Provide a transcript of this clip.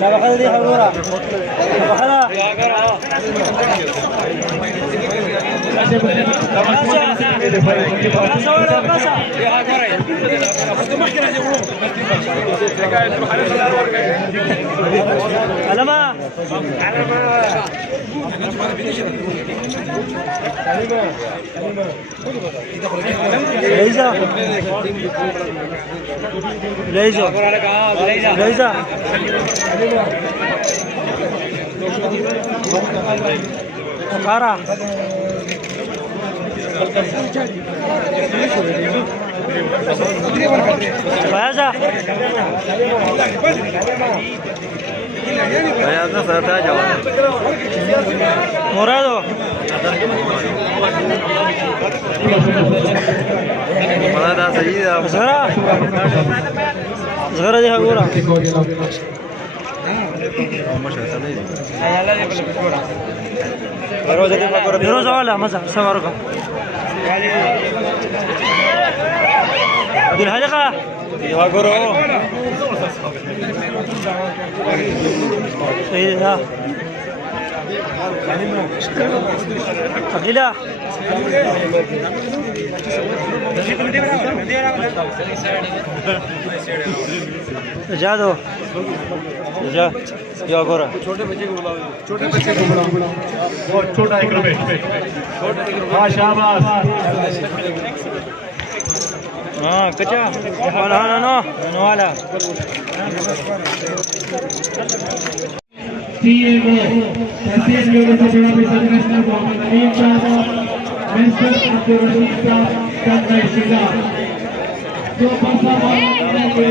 Nabakala di Hagura. Nabakala. Alama. Leza. Leza. Leza. Kara. Bayaza. Bayaza serta Jawa. Morado. Morada seguida. Zara. Zara de Hagura. Beroza wala masa sawarka. Abdul Haliqa. Ya guru. Iya. Agila. जादो जा या गोरा छोटे बच्चे को बुलाओ बहुत छोटा एक रुपए हां शाबाश हां कच्चा वाला नो वाला सीएमओ तहसील व्यवस्था बड़ा इंटरनेशनल मोहम्मद साहब मिनिस्टर अब्दुल रशीद साहब चंदा शिगा जो पासा वाला के